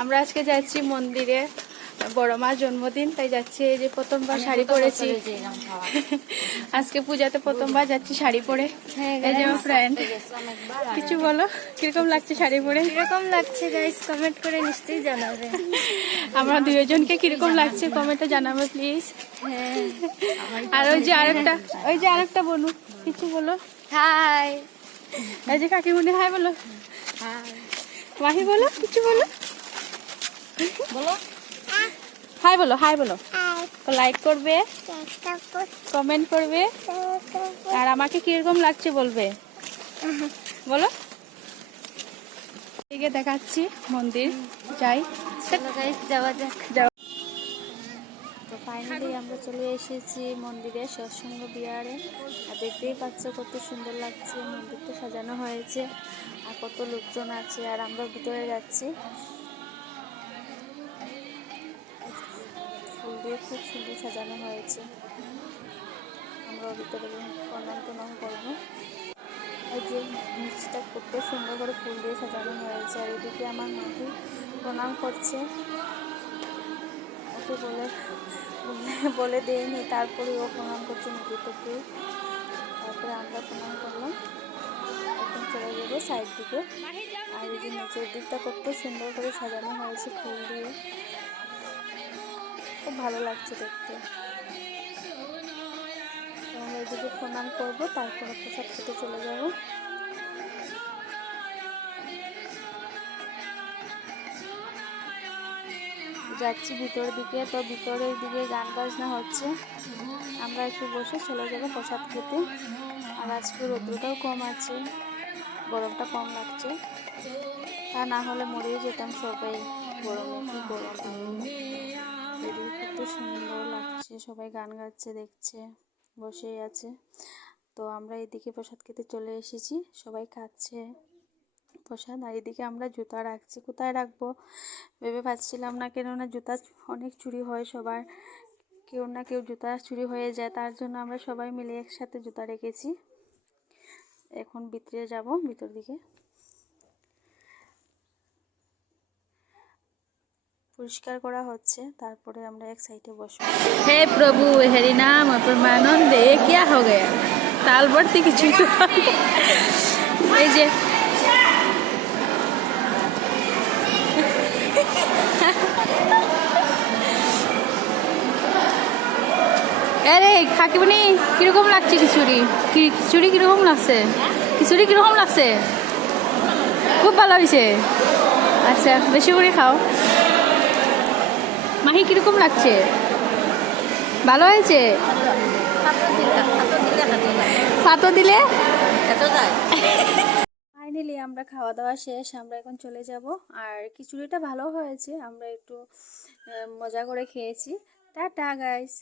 আমরা আজকে যাচ্ছি মন্দিরে, বড় মার জন্মদিন, তাই যাচ্ছি। এই যে প্রথমবার শাড়ি পরেছি আজকে পূজাতে, প্রথমবার যাচ্ছি শাড়ি পরে। এই যে আমার ফ্রেন্ড, কিছু বলো, কিরকম লাগছে শাড়ি পরে? কিরকম লাগছে গাইস কমেন্ট করে নিশ্চয়ই জানাবে। আমরা দুজনকে কিরকম লাগছে কমেন্টে জানাবে প্লিজ। হ্যাঁ, আর ওই যে আরেকটা বনু, কিছু বলো। হাই। এই যে কাকিমুনি হাই বলো। হাই মাহি বলো, কিছু বলো, বলো। হাই বলো, হাই বলো। লাইক করবে, কমেন্ট করবে, আর আমাকে কিরকম লাগছে বলবে, বলো। এদিকে দেখাচ্ছি মন্দির, যাই। চলো গাইস যাওয়া যাক। যাও। তো ফাইনালি আমরা চলে এসেছি মন্দিরে, সৎসঙ্গ বিহারে। আর দেখতেই পাচ্ছ কত সুন্দর লাগছে, মন্দিরটা সাজানো হয়েছে আর কত লোকজন আছে। আর আমরা ভিতরে যাচ্ছি, ফুল দিয়ে খুব সুন্দর সাজানো হয়েছে। আমরা ভিতরে প্রণাম টনাম করবো। এই যে নিচটা কত সুন্দর করে ফুল দিয়ে সাজানো হয়েছে। আর এদিকে আমার মাকে প্রণাম করছে, ওকে বলে দেয়নি, তারপরে ও প্রণাম করছে নিজে থেকে। তারপরে আমরা প্রণাম করলাম। এখন চলে যাবো সাইড দিকে। আর এই যে নিচের দিকটা কত সুন্দর করে সাজানো হয়েছে ফুল দিয়ে, খুব ভালো লাগছে দেখতে। আমরা এদিকে প্রণাম করবো, তারপরে প্রসাদ খেতে চলে যাবো। যাচ্ছি ভিতরের দিকে। তো ভিতরের দিকে গান বাজনা হচ্ছে, আমরা একটু বসে চলে যাবো প্রসাদ খেতে। আর আজকে রৌদ্রটাও কম আছে, গরমটা কম লাগছে, তা না হলে মরেই যেতাম সবাই গরমে। কি গরম, এদিকে কত সুন্দর লাগছে, সবাই গান গাচ্ছে, দেখছে, বসেই আছে। তো আমরা এদিকে প্রসাদ খেতে চলে এসেছি, সবাই খাচ্ছে প্রসাদ। আর এদিকে আমরা জুতা রাখছি, কোথায় রাখবো ভেবে পাচ্ছিলাম না, কেননা জুতা অনেক চুরি হয় সবার, কেউ না কেউ জুতা চুরি হয়ে যায়। তার জন্য আমরা সবাই মিলে একসাথে জুতা রেখেছি। এখন ভিতরে যাব, ভিতর দিকে পরিষ্কার করা হচ্ছে, তারপরে আমরা এক সাইডে বসবো। हे प्रभु हरि नाम परमानंदे क्या हो गया, ताल बढ़ती কিছু এই যে আরে কাকিমনি কিরকম লাগছে খিচুড়ি? খিচুড়ি কিরকম লাগছে? খিচুড়ি কিরকম লাগছে? খুব ভালো হয়েছে। আচ্ছা, বেশি করে খাও। মাহি কিরকম লাগছে? ভালো হয়েছে? পাতো দিলে ফাইনালি আমরা খাওয়া দাওয়া শেষ, আমরা এখন চলে যাব। আর খিচুড়িটা ভালো হয়েছে, আমরা একটু মজা করে খেয়েছি। Tata guys.